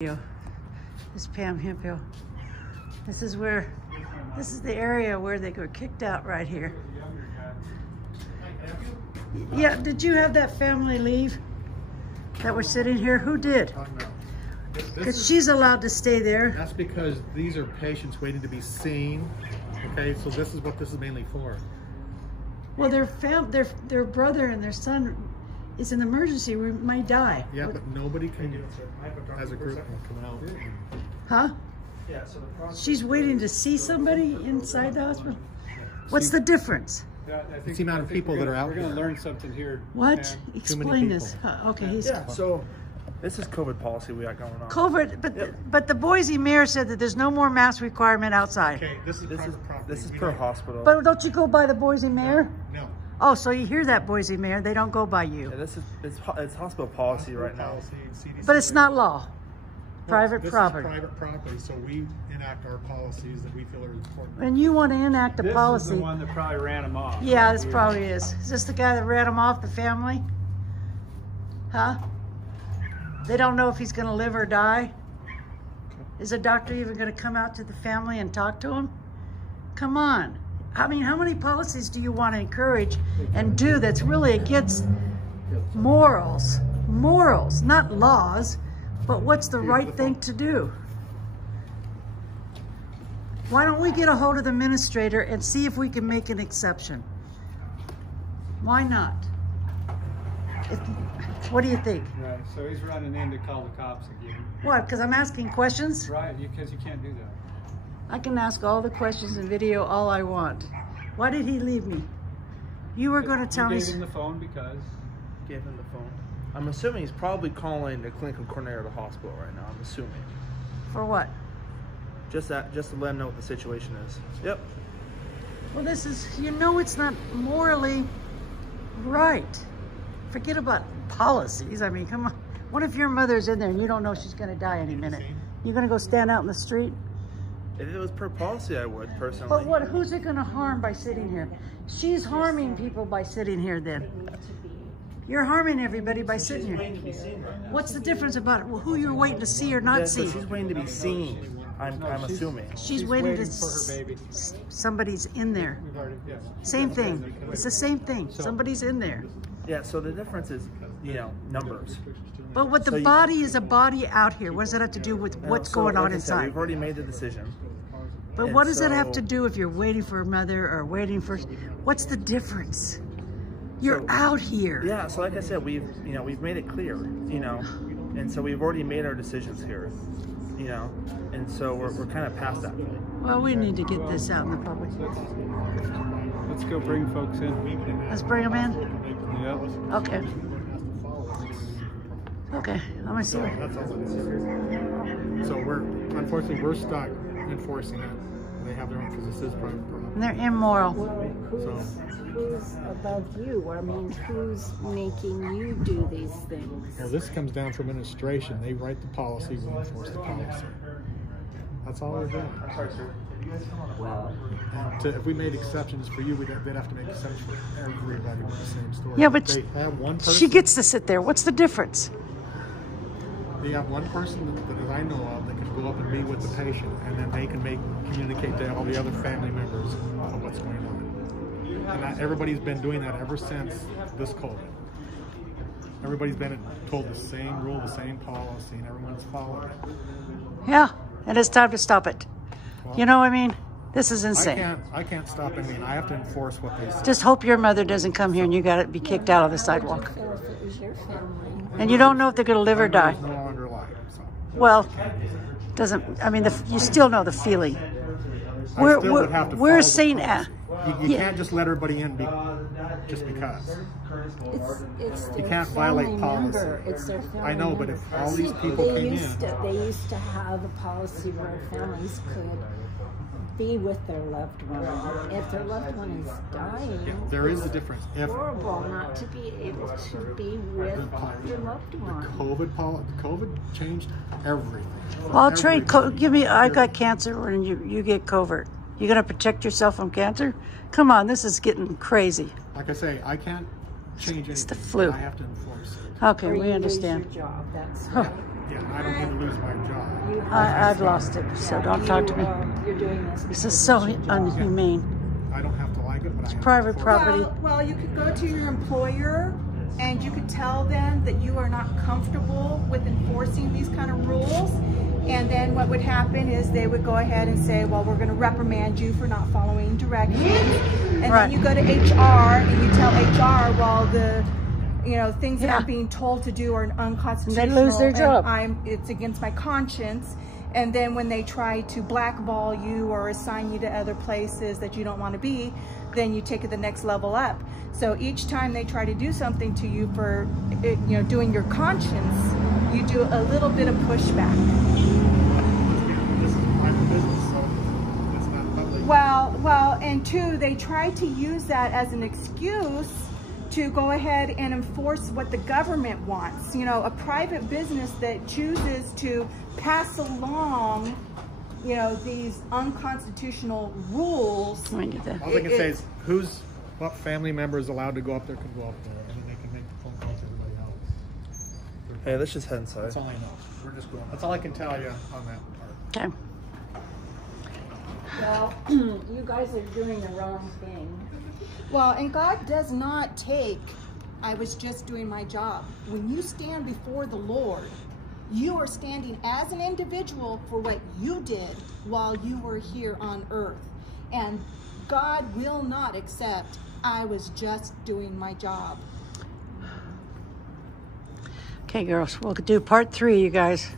This is Pam Hemphill. This is the area where they were kicked out right here. Yeah, did you have that family leave that were sitting here? Who did? Because she's allowed to stay there. That's because these are patients waiting to be seen. Okay, so this is what this is mainly for. Well, their brother and their son is in the emergency room, might die. Yeah, but nobody can, as a group, can come out. Huh? She's waiting to see somebody inside the hospital? What's the difference? It's the amount of people that are out. We're going to learn something here. What? Explain this. Okay, so this is COVID policy we got going on. COVID, but the Boise mayor said that there's no more mask requirement outside. Okay, this is per hospital. But don't you go by the Boise mayor? No. Oh, so you hear that, Boise mayor? They don't go by you. Yeah, it's hospital policy right now. But it's not law. Private property. This is private property, so we enact our policies that we feel are important. And you want to enact a policy. This is the one that probably ran them off. Yeah, this probably is. Is this the guy that ran him off, the family? Huh? They don't know if he's going to live or die? Is a doctor even going to come out to the family and talk to him? Come on. I mean, how many policies do you want to encourage and do that's really against morals? Morals, not laws, but what's the right thing to do? Why don't we get a hold of the administrator and see if we can make an exception? Why not? What do you think? Right, so he's running in to call the cops again. What, because I'm asking questions? Right, because you can't do that. I can ask all the questions in video all I want. Why did he leave me? You were going to tell me. You gave him the phone because? Gave him the phone. I'm assuming he's probably calling the clinical coordinator of the hospital right now. I'm assuming. For what? Just to let him know what the situation is. Yep. Well, this is, it's not morally right. Forget about policies. I mean, come on. What if your mother's in there and you don't know she's going to die any minute? You're going to go stand out in the street? If it was per policy, I would, personally. But what? Who's it going to harm by sitting here? She's harming people by sitting here then. You're harming everybody by sitting here. What's the difference about who you're waiting to see or not see? She's waiting to be seen, I'm assuming. She's waiting to for her baby. Somebody's in there. Same thing. It's the same thing. Somebody's in there. Yeah, so the difference is, numbers. But what the body is a body out here. What does that have to do with what's going on inside? We've already made the decision. But what does that have to do if you're waiting for a mother or waiting for... What's the difference? You're out here. Yeah, so like I said, we've made it clear, and so we've already made our decisions here, and so we're kind of past that point. Well, we need to get this out in the public. Let's go bring folks in. Let's bring them in? Yep. Okay. Okay, I'm gonna see what... That's all it is. So unfortunately, we're stuck enforcing it. They have their own, because this is private property. And they're immoral. Well, who's above you? I mean, who's making you do these things? Well, this comes down from administration. They write the policy, we enforce the policy. That's all we're doing. Well, If we made exceptions for you, they'd have to make exceptions for everybody with the same story. Yeah, but they have one person, she gets to sit there. What's the difference? They have one person that I know of that can go up and meet with the patient, and then they can communicate to all the other family members of what's going on. And everybody's been doing that ever since this COVID. Everybody's been told the same rule, the same policy, and everyone's following it. Yeah, and it's time to stop it. You know what I mean? This is insane. I can't stop anything. I have to enforce what they say. Just hope your mother doesn't come here and you got to be kicked out of the sidewalk. if it was your family. And you don't know if they're going to live or die. No longer alive, so. Well, you still know the feeling. I still would have to We're follow saying, the policy. You can't just let everybody in just because. It's their You can't family violate policy. member. It's their family I know, but if all these people they came used in, they used to have a policy where families could be with their loved one. If their loved one is dying, there is a difference. it's horrible not to be able to be with your loved one. COVID changed everything. well, I'll trade, I got cancer and you get covert. You going to protect yourself from cancer? Come on, this is getting crazy. Like I say, I can't change anything. It's the flu. I have to enforce it. Okay, Or we you understand. lose your job. That's Oh. right. Yeah, I don't need to lose my job. You have I've lost it, so don't talk to me. You're doing this. This because is so it's your job. inhumane. I don't have to like it, but I have private to property. Well, you could go to your employer and you could tell them that you are not comfortable with enforcing these kind of rules. And then what would happen is they would go ahead and say, well, we're going to reprimand you for not following directions. And Right. then you go to HR and you tell HR, well, the things that Yeah. I'm being told to do are unconstitutional. They lose their job. And it's against my conscience. And then when they try to blackball you or assign you to other places that you don't want to be, then you take it the next level up. So each time they try to do something to you for, doing your conscience, you do a little bit of pushback. This is private business, so it's not public. Well, and two, they try to use that as an excuse to go ahead and enforce what the government wants. A private business that chooses to pass along, these unconstitutional rules. Let me get that. All they can say is what family member is allowed to go up there can go up there, and then they can make the phone calls to everybody else. Hey, let's just head inside. That's all I know. We're just going. That's all I can tell you on that part. Okay. Well, you guys are doing the wrong thing. Well, and God does not take, I was just doing my job. When you stand before the Lord, you are standing as an individual for what you did while you were here on earth. And God will not accept, I was just doing my job. Okay, girls, we'll do part 3, you guys.